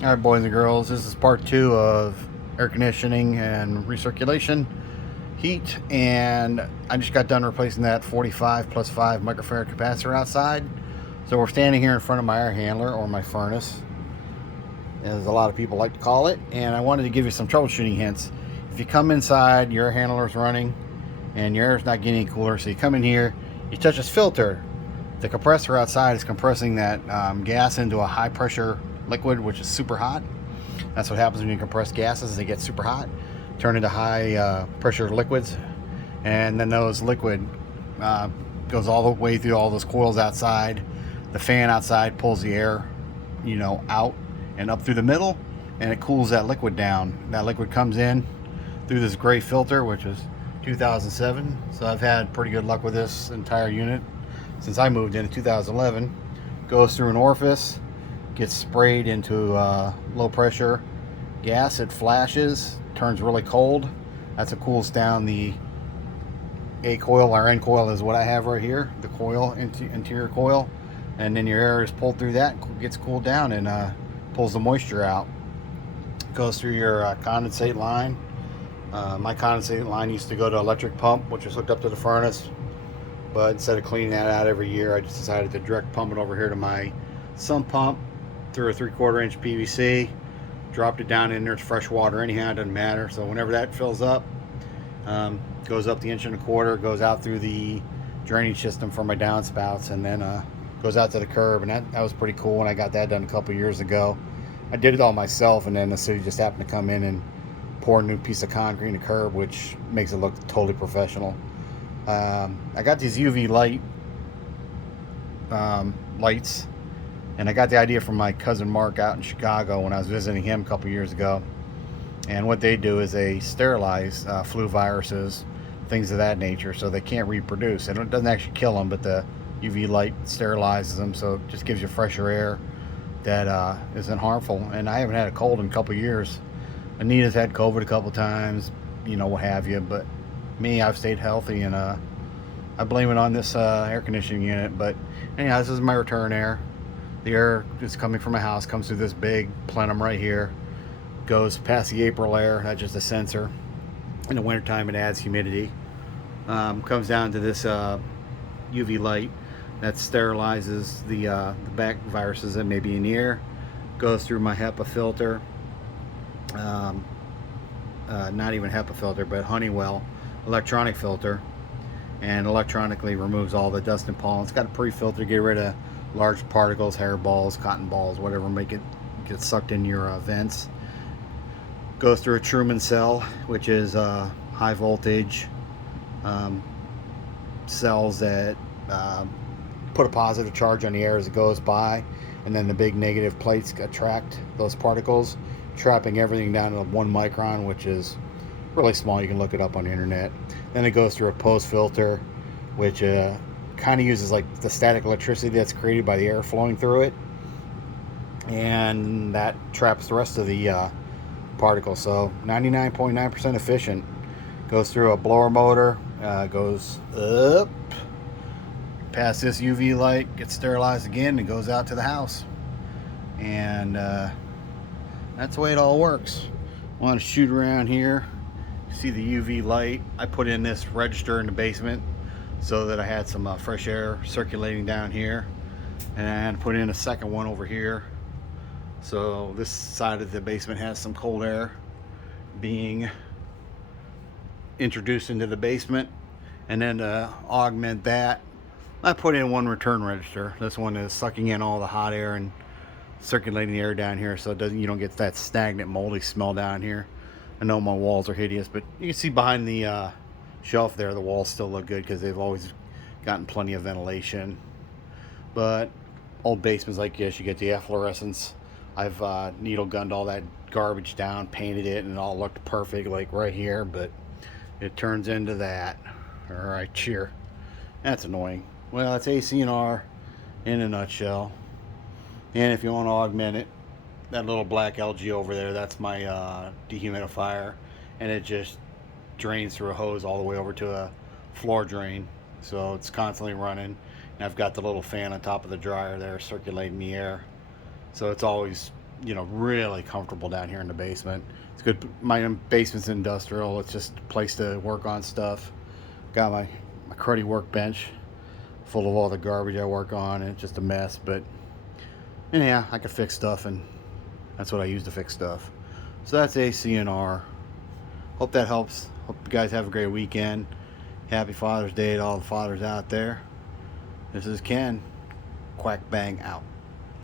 All right, boys and girls, this is part two of air conditioning and recirculation heat, and I just got done replacing that 45 plus 5 microfarad capacitor outside. So we're standing here in front of my air handler, or my furnace, as a lot of people like to call it, and I wanted to give you some troubleshooting hints. If you come inside, your air handler is running and your air is not getting any cooler, so you come in here, you touch this filter. The compressor outside is compressing that gas into a high pressure liquid, which is super hot. That's what happens when you compress gases. They get super hot, turn into high pressure liquids, and then those liquid goes all the way through all those coils outside. The fan outside pulls the air, out and up through the middle, and it cools that liquid down. That liquid comes in through this gray filter, which is 2007. So I've had pretty good luck with this entire unit since I moved in 2011. Goes through an orifice, gets sprayed into low pressure gas. It flashes, turns really cold. That's what cools down the A coil. Our N coil is what I have right here, the coil, interior coil, and then your air is pulled through that, gets cooled down, and pulls the moisture out. Goes through your condensate line. My condensate line used to go to electric pump, which is hooked up to the furnace, but instead of cleaning that out every year, I just decided to direct pump it over here to my sump pump through a 3/4 inch PVC. Dropped it down in there. It's fresh water anyhow, it doesn't matter. So whenever that fills up, goes up the 1.25 inch, goes out through the drainage system for my downspouts, and then goes out to the curb. And that was pretty cool when I got that done a couple years ago. I did it all myself, and then the city just happened to come in and pour a new piece of concrete in the curb, which makes it look totally professional. I got these UV lights, and I got the idea from my cousin Mark out in Chicago when I was visiting him a couple years ago. And what they do is they sterilize flu viruses, things of that nature, so they can't reproduce. And it doesn't actually kill them, but the UV light sterilizes them, so it just gives you fresher air that isn't harmful. And I haven't had a cold in a couple years. Anita's had COVID a couple times, what have you, but me, I've stayed healthy, and I blame it on this air conditioning unit. But anyhow, this is my return air. The air is coming from my house, comes through this big plenum right here, goes past the April air. That's just a sensor. In the wintertime, it adds humidity. Comes down to this UV light that sterilizes the back viruses that may be in the air. Goes through my HEPA filter. Not even HEPA filter, but Honeywell electronic filter, and electronically removes all the dust and pollen. It's got a pre-filter to get rid of large particles, hairballs, cotton balls, whatever, make it get sucked in your vents. Goes through a Truman cell, which is high voltage cells that put a positive charge on the air as it goes by, and then the big negative plates attract those particles, trapping everything down to 1 micron, which is really small. You can look it up on the internet. Then it goes through a post filter, which kind of uses like the static electricity that's created by the air flowing through it, and that traps the rest of the particles. So 99.9% efficient. Goes through a blower motor, goes up past this UV light, gets sterilized again, and goes out to the house. And that's the way it all works. I want to shoot around here. See the UV light. I put in this register in the basement so that I had some fresh air circulating down here, and put in a second one over here, so this side of the basement has some cold air being introduced into the basement. And then to augment that, I put in one return register. This one is sucking in all the hot air and circulating the air down here, so you don't get that stagnant moldy smell down here. I know my walls are hideous, but you can see behind the shelf there, the walls still look good because they've always gotten plenty of ventilation. But old basements like this, you get the efflorescence. I've needle gunned all that garbage down, painted it, and it all looked perfect, like right here, but it turns into that. All right, cheer. That's annoying. Well, it's AC&R in a nutshell. And if you want to augment it, that little black LG over there, that's my dehumidifier, and it just drains through a hose all the way over to a floor drain, so it's constantly running. And I've got the little fan on top of the dryer there circulating the air, so it's always really comfortable down here in the basement. It's good. My basement's industrial. It's just a place to work on stuff. Got my cruddy workbench full of all the garbage I work on, and it's just a mess. But anyhow, I can fix stuff, and that's what I use to fix stuff. So that's ACNR. Hope that helps. Hope you guys have a great weekend. Happy Father's Day to all the fathers out there. This is Ken. Quack Bang out.